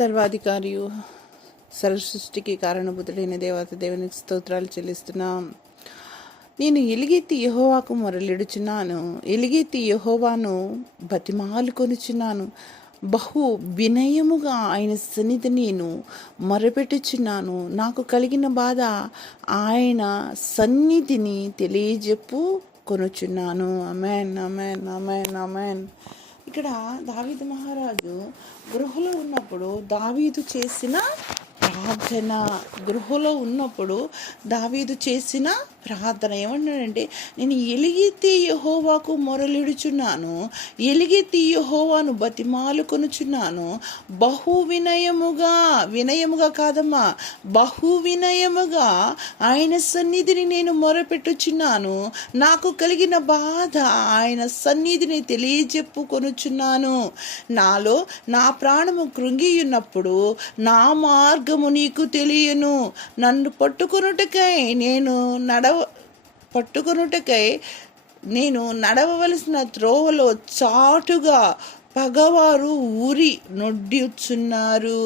సర్వాధికారియు సర్వసృష్టికి కారణభూతుడైన దేవత దేవునికి స్తోత్రాలు చెల్లిస్తున్నాం. నేను ఎలుగెత్తి యెహోవాకు మొరలిడుచున్నాను, ఎలుగెత్తి యెహోవాను బతిమాలుకొనుచున్నాను. బహు వినయముగా ఆయన సన్నిధి నేను మొరపెట్టుచున్నాను. నాకు కలిగిన బాధ ఆయన సన్నిధిని తెలియజెప్పు కొనుచున్నాను. ఆమేన్, ఆమేన్, ఆమేన్, ఆమేన్. ఇక్కడ దావీదు మహారాజు గృహలో ఉన్నప్పుడు దావీదు చేసిన ప్రార్థన, గృహలో ఉన్నప్పుడు దావీదు చేసిన ప్రార్థన ఏమన్నాడంటే, నేను ఎలుగెత్తి యెహోవాకు మొరలిడుచున్నాను, ఎలుగెత్తి యెహోవాను బతిమాలుకొనుచున్నాను. బహు వినయముగా, వినయముగా కాదమ్మా, బహు వినయముగా ఆయన సన్నిధిని నేను మొరపెట్టుచున్నాను. నాకు కలిగిన బాధ ఆయన సన్నిధిని తెలియజెప్పుకొనుచున్నాను. నాలో నా ప్రాణము కృంగియున్నప్పుడు నా మార్గము నీకు తెలియను. నన్ను పట్టుకొనుటకై నేను నడవవలసిన త్రోవలో చాటుగా పగవారు నొడ్డుచున్నారు.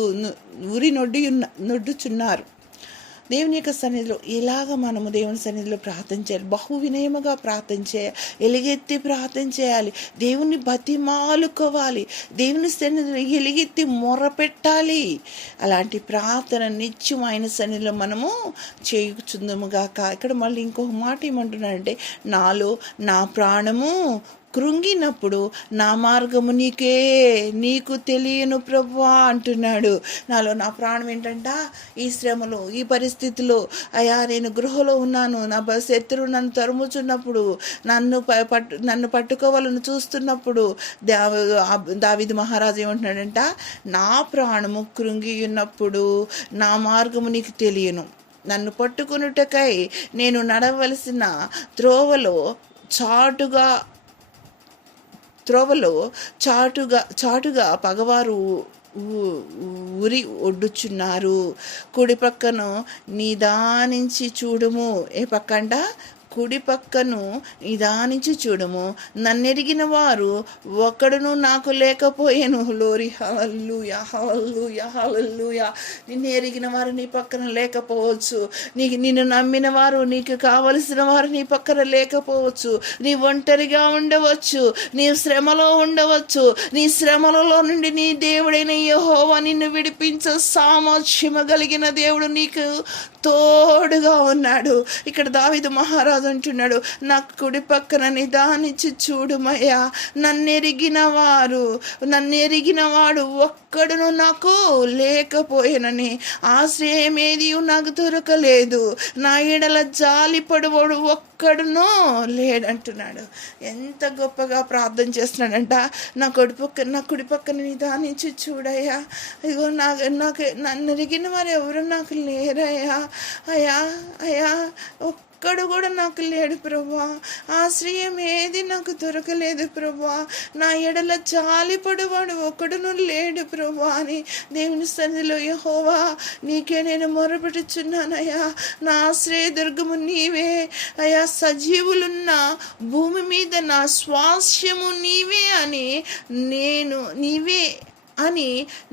దేవుని యొక్క సన్నిధిలో ఇలాగ మనము దేవుని సన్నిధిలో ప్రార్థన చేయాలి. బహు వినయముగా ప్రార్థన చేయాలి, ఎలుగెత్తి ప్రార్థన చేయాలి, దేవుని బతిమాలుకోవాలి, దేవుని సన్నిధిలో ఎలుగెత్తి మొరపెట్టాలి. అలాంటి ప్రార్థన నిత్యం ఆయన సన్నిధిలో మనము చేయుచుందముగాక. ఇక్కడ మళ్ళీ ఇంకొక మాట ఏమంటున్నాడంటే, నాలో నా ప్రాణము కృంగినప్పుడు నా మార్గము నీకు తెలియను ప్రభువా అంటున్నాడు. నాలో నా ప్రాణం ఏంటంట, ఈ శ్రమలో, ఈ పరిస్థితిలో, అయ్యా నేను గృహలో ఉన్నాను, నా శత్రువు నన్ను తరుముచున్నప్పుడు, నన్ను పట్టుకోవాలని చూస్తున్నప్పుడు దావీదు మహారాజు ఏమంటున్నాడంట, నా ప్రాణము కృంగి ఉన్నప్పుడు నా మార్గము నీకు తెలియను. నన్ను పట్టుకొనుటకై నేను నడవలసిన త్రోవలో చాటుగా పగవారు ఒడ్డుచున్నారు. కుడి పక్కను నిదానించి చూడుము. ఏ పక్కంట? కుడి పక్కను నిదానించి చూడము. నన్నెరిగిన వారు ఒక్కడును నాకు లేకపోయాను. లోరి హల్లెలూయా, హల్లెలూయా, హల్లెలూయా. నిన్ను ఎరిగిన వారు నీ పక్కన లేకపోవచ్చు, నిన్ను నమ్మిన వారు, నీకు కావలసిన వారు నీ పక్కన లేకపోవచ్చు. నీ ఒంటరిగా ఉండవచ్చు, నీ శ్రమలో ఉండవచ్చు. నీ శ్రమలలో నుండి నీ దేవుడైన యెహోవా నిన్ను విడిపించ సామర్థ్యము కలిగిన దేవుడు నీకు తోడుగా ఉన్నాడు. ఇక్కడ దావీదు మహారాజు అంటున్నాడు, నా కుడి పక్కన నిదానించి చూడుమయ్యా. నన్నెరిగిన వాడు ఒక్కడును నాకు లేకపోయానని, ఆశ్రయమేది నాకు దొరకలేదు, నా ఎడల జాలి పడువాడు ఒక్కడును లేడంటున్నాడు. ఎంత గొప్పగా ప్రార్థన చేస్తున్నాడంట. నా కుడి పక్కన నిదానించి చూడయ్యా. ఇదిగో నన్ను ఎరిగిన వారు ఎవరు నాకు లేరయ్యా. అయ్యా ఒక్కడు కూడా నాకు లేడు ప్రభువా. ఆశ్రయం ఏది నాకు దొరకలేదు ప్రభువా. నా ఎడల జాలిపడువాడు ఒకడును లేడు ప్రభువా అని దేవుని సన్నిధిలో, యెహోవా నీకే నేను మొరపెట్టుచున్నానయ్యా. నా ఆశ్రయదుర్గము నీవే అయ్యా. సజీవులున్న భూమి మీద నా స్వాస్యము నీవే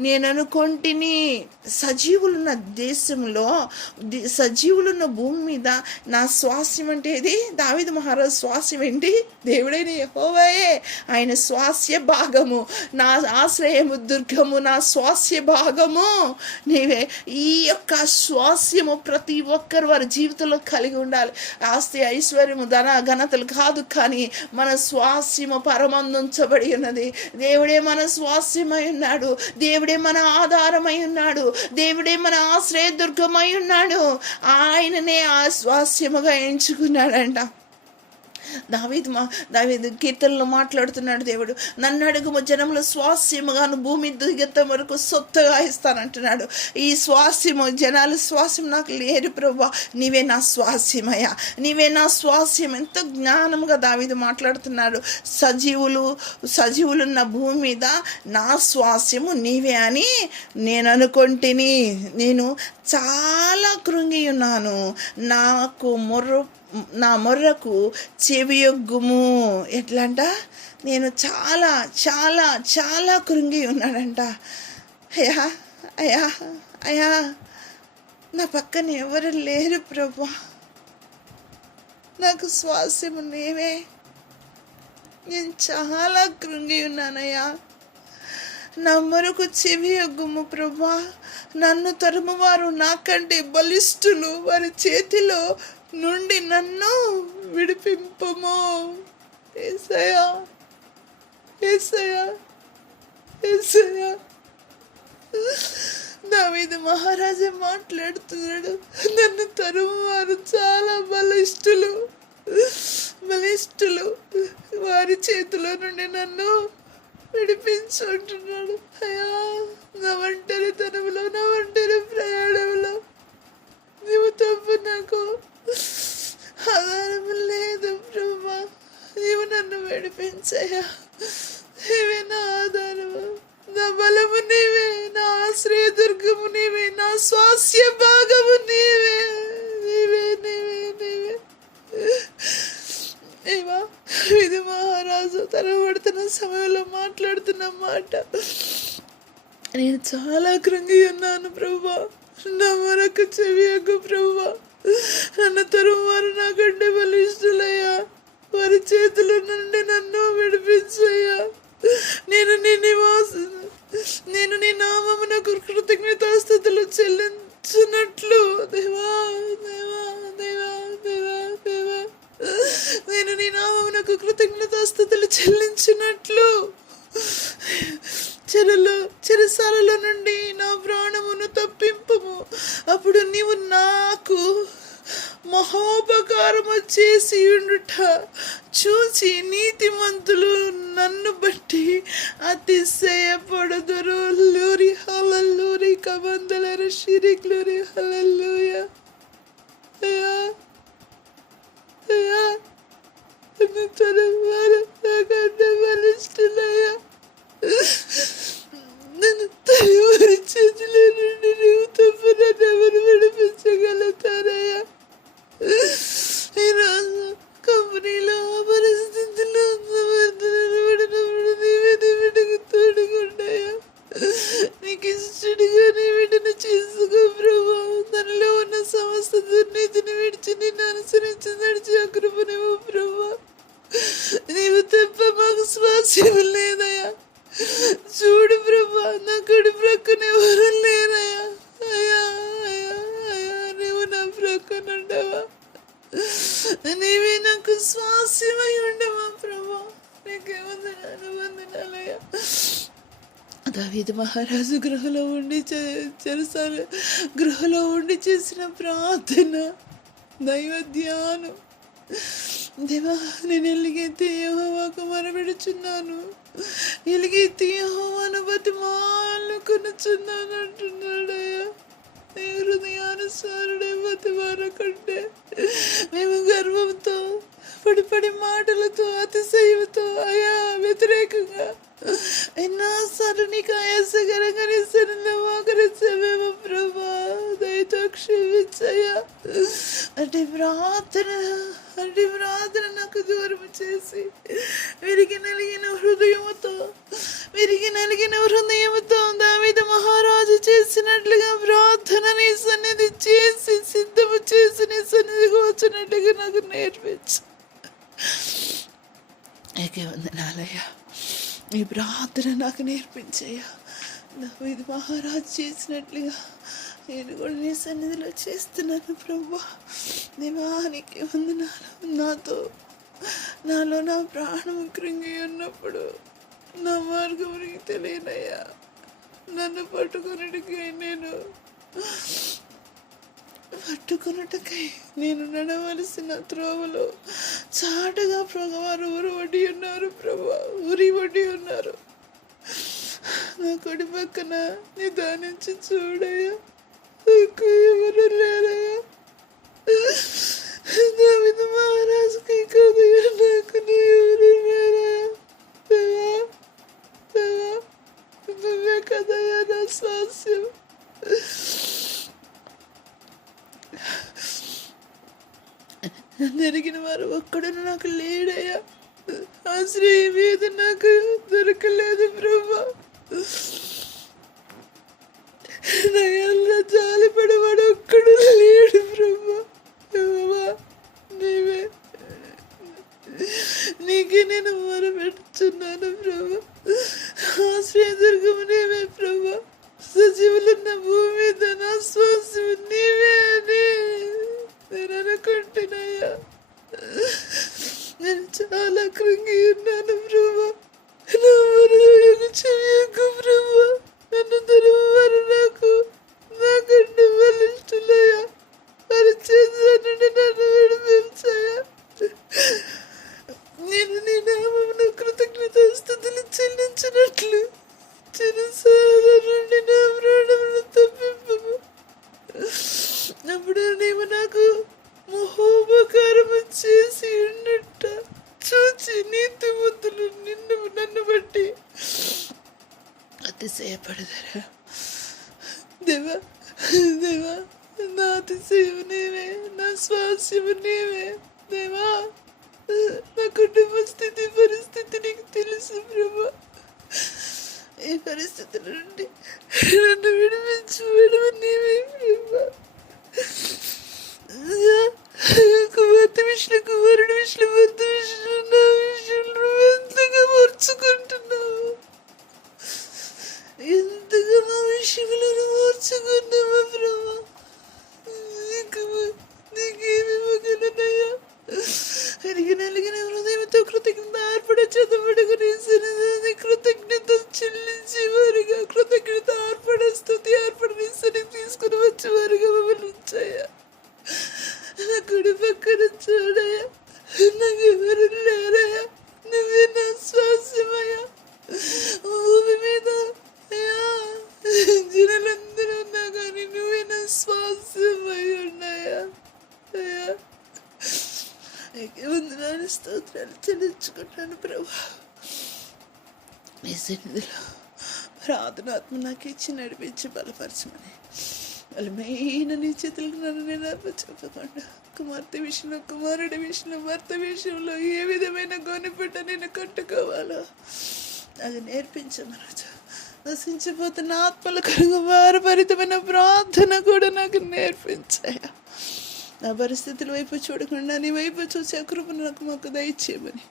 నేను అనుకొంటిని. సజీవులున్న దేశంలో, సజీవులున్న భూమి మీద నా స్వాస్యం అంటే ఇది. దావీదు మహారాజు స్వాస్యం ఏంటి? దేవుడైన యెహోవాయే ఆయన స్వాస్య భాగము, నా ఆశ్రయము దుర్గము, నా స్వాస్య భాగము నీవే. ఈ యొక్క స్వాస్యము ప్రతి ఒక్కరు వారి జీవితంలో కలిగి ఉండాలి. ఆస్తి, ఐశ్వర్యము, ఘనతలు కాదు, కానీ మన స్వాస్యము పరమందుంచబడి ఉన్నది. దేవుడే మన స్వాస్యమై ఉన్నాడు, దేవుడే మన ఆధారమై ఉన్నాడు, దేవుడే మన ఆశ్రయదుర్గమై ఉన్నాడు. ఆయననే ఆస్వాస్యముగా ఎంచుకున్నాడంట. దావీదు కీర్తనలో మాట్లాడుతున్నాడు, దేవుడు నన్ను అడుగుము జనములు స్వాస్యముగాను భూమి దిగెత్తం వరకు సొత్తుగా ఇస్తానంటున్నాడు. ఈ స్వాస్యము, జనాలు స్వాస్యం నాకు లేరు ప్రభువా, నీవే నా స్వాస్యమయ్యా, నీవే నా స్వాస్యం. ఎంతో జ్ఞానముగా దావీదు మాట్లాడుతున్నాడు. సజీవులున్న భూమి మీద నా స్వాస్యము నీవే అని నేను అనుకొంటిని. నేను చాలా కృంగి ఉన్నాను, నా మొర్రకు చెవియొగ్గుము. ఎట్లంట? నేను చాలా చాలా చాలా కృంగి ఉన్నాడంట. అయ్యా అయ్యా అయ్యా, నా పక్కన ఎవరు లేరు ప్రభా, నాకు స్వాస్యము నీవే, నేను చాలా కృంగి ఉన్నానయ్యా, నా మొరకు చెవి యొగ్గుము ప్రభా, నన్ను తరుమువారు నాకంటే బలిష్ఠులు, వారి చేతిలో నుండి నన్ను విడిపింపుము. యేసయ్యా యేసయ్యా యేసయ్యా. దావీదు మహారాజే మాట్లాడుతున్నాడు, నన్ను తరుమువారు చాలా బలిష్ఠులు, వారి చేతిలో నుండి నన్ను విడిపించుంటున్నాడు. అయ్యా, నా ఒంటరితనంలో, నా ఒంటరి ప్రయాణంలో నీవు తప్ప నాకు ఆధారం లేదు ప్రభా, నీవు నన్ను విడిపించయ్యా, నీవే నా ఆధారము, నా బలము నీవే, నా ఆశ్రయదుర్గము నీవే, నా స్వాస్య భాగము నీవే, నీవే నీవే నీవే. ఏమా ఇది మహారాజు తరబడుతున్న సమయంలో మాట్లాడుతున్న మాట, నేను చాలా కృంగి ఉన్నాను ప్రభా, నా మరొక చెవియకు ప్రభా, నన్ను తరువారు నాకంటే బలిష్ఠులయ్యా, వారి చేతుల నుండి నన్ను విడిపించయ్యా. నేను నీ నామమునకు కృతజ్ఞతాస్తుతులు చెల్లించినట్లు దేవా దేవా దేవా దేవా దేవా, నేను నీ నామమునకు కృతజ్ఞతాస్తుతులు చెల్లించినట్లు చెరసాలలో నుండి నా ప్రాణమును తప్పింపుము. అప్పుడు నీవు నాకు మహోపకారము చేసి ఉండుట చూచి నీతిమంతులు నన్ను బట్టి అతిశయపడుదురు. లూరి హల్లెలూయా కబందలర షిరిక్ లూరి హల్లెలూయా. అయ్యా అయ్యా, నాకంటే బలిష్ఠులయ్యా, నన్ను తల్లివారి చేతిలో నుండి నీవు తప్ప నన్ను ఎవరు విడిపించగలుగుతారయ్యా. ఈరోజు కంపెనీలో పరిస్థితుల్లో విడినప్పుడు నీవే నీ బిడ్డకు తోడుగుండాయా. నీకు ఇష్టడిగా నీ బిడ్డను చేసుకో ప్రభా, తనలో ఉన్న సమస్త దుర్నీతిని విడిచి నిన్ను అనుసరించి నడిచి ఆ కృపనివ్వు ప్రభా. నీవు తప్ప మాకు స్వాస్యం లేదయ్యా. చూడు ప్రభా, నా కుడి ప్రక్కన ఎవరు లేరయ్యా. అయ్యా అయ్యా అయ్యా, నీవు నా ప్రక్కనుండవా, నీవే నాకు స్వాస్యమై ఉండవా ప్రభా. నీకే వందనాలయ్యా. దావీదు మహారాజు గృహలో ఉండి చేసిన ప్రార్థన, దైవ ధ్యానం. దేవా, నేను ఎలుగెత్తి యెహోవాకు మొరపెడుచున్నాను, ఎలుగెత్తి యెహోవాను బతిమాలుకొనుచున్నాను అంటున్నాడయ్యా. నీ హృదయానుసారుడే బతిమాలకంటే మేము గర్వంతో, పడి మాటలతో, అతిశయంతో అయా వ్యతిరేకంగా ఎన్నోసార్లు నీకు ఆయాసకరంగా నీ సన్నిధిలో మోకరించామేమో ప్రభా, దయతో క్షమించయ్యా. అంటే ప్రార్థన నాకు దూరం చేసి విరిగి నలిగిన హృదయముతో దావీదు మహారాజు చేసినట్లుగా ప్రార్థన నీ సన్నిధి చేసి సిద్ధము చేసి నీ సన్నిధికి వచ్చినట్లుగా నాకు నేర్పించు. ఏకే వందనాలయ్యా, ఈ ప్రార్థన నాకు నేర్పించయ్యా. దావీదు మహారాజు చేసినట్లుగా నేను కూడా నీ సన్నిధిలో చేస్తున్నాను ప్రభా. దేవానికి వందనాలు. నాలో నా ప్రాణము కృంగి ఉన్నప్పుడు నా మార్గం నీకు తెలియనయ్యా. నన్ను పట్టుకున్నట్టుకై నేను నడవలసిన త్రోవలో చాటుగా ప్రభువారు ఊరి వడ్డి ఉన్నారు. నా కొడి పక్కన నిదానించి చూడయ్యా, నాకు ఎవరు లేరయ్యా. దావీదు మహారాజుకి కదయ్యా, నాకు ఎవరు లేరయ్యా. దేవా, నువ్వే కదయ్యా నా స్వాస్యం. జరిగిన వారు ఒక్కడను నాకు లేడయ్యా. ఆశ్రయం ఏది నాకు దొరకలేదు ప్రభా. నా ఎల్ల జాలిపడేవాడు ఒక్కడు లేడు ప్రభా. యెహోవా నీవే, నీకే నేను మొరపెడుతున్నాను ప్రభా. ఆశ్రయదుర్గము నీవే ప్రభా. సజీవులున్న భూమి మీద నా శ్వాసము నీవే అని నేను అనుకుంటున్నాయా. నేను చాలా కృంగి ఉన్నాను ప్రభా. నా మరణకు చెయ్యకు ప్రభా. నన్ను తరువారు నాకంటే బలిష్ఠులయ్యా. వారి చేతుల నుండి నన్ను విడిపించాయా. నేను నీ నామమున కృతజ్ఞతాస్తుతులు చెల్లించినట్లు చెరసాల నుండి నా ప్రాణమును తప్పింపము. అప్పుడు నీవు నాకు మహోపకారము చేసి ఉన్నట్ట చూచి నీతిమంతులు నన్ను బట్టి అతిశయపడదరా. దేవా దేవా, నా అతిశయము నీవే, నా స్వాస్యము నీవే. దేవా, నా కుటుంబ స్థితి పరిస్థితి నీకు తెలుసు ప్రభా. ఈ పరిస్థితుల నుండి నన్ను విడిపించు నీవే ప్రభా. కుమార్తె విషయంలో, కుమారుడి విషయంలో, భర్త విషయంలో, నా విషయంలో నువ్వు ఎంతగా మార్చుకుంటున్నావు. ఎంతగా మా విషయంలో నువ్వు మార్చుకున్నావా ప్రభా. నీకేమి ఇవ్వగలనయ్యా. అలిగిన హృదయంతో కృతజ్ఞత అర్పణ చదవడుకుని సన్నిధిని కృతజ్ఞత చెల్లించి వారిగా, కృతజ్ఞత అర్పణ స్తుతి అర్పణ సన్నిధి తీసుకుని వచ్చేవారుగా మమ్మల్ని ఉంచాయా. నా కుడి పక్కన చూడయా. నాకు ఎవరు లేరయ్యా. నువ్వే నా శ్వాసమయ్యా. భూమి మీద అయ్యా జనులందరూ ఉన్నా కానీ నువ్వే నా శ్వాసమై ఉన్నాయా. అయ్యా వందనాలు స్తోత్రాలు చెల్లించుకుంటాను ప్రభా. నీ సన్నిధిలో ప్రార్థనాత్మ నాకు ఇచ్చి నడిపించి బలపరచమని బలమైన నీ చేతులకు నన్ను నేను అర్పించకుండా కుమార్తె విషయంలో, కుమారుడి విషయంలో, భర్త విషయంలో ఏ విధమైన గొనిపెట్ట నేను కట్టుకోవాలో అది నేర్పించమనొచ్చు. నశించిపోతున్న ఆత్మల కలుగు భారభరితమైన ప్రార్థన కూడా నాకు నేర్పించాయా. నా పరిస్థితుల వైపు చూడకుండా నీ వైపు చూసే కృపను నాకు మాకు దయచేయమని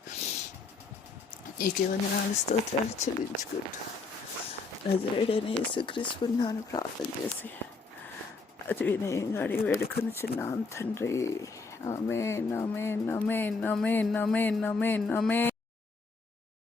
నీకే వందనాలు స్తోత్రాలు చెల్లించుకుంటూ నజరేయుడైన యేసుక్రీస్తు నామమున ప్రార్థన చేసి అతి వినయంగా అడిగి వేడుకొనుచున్నాను తండ్రి. ఆమేన్ ఆమేన్ ఆమేన్ ఆమేన్ ఆమేన్ ఆమేన్ ఆమేన్.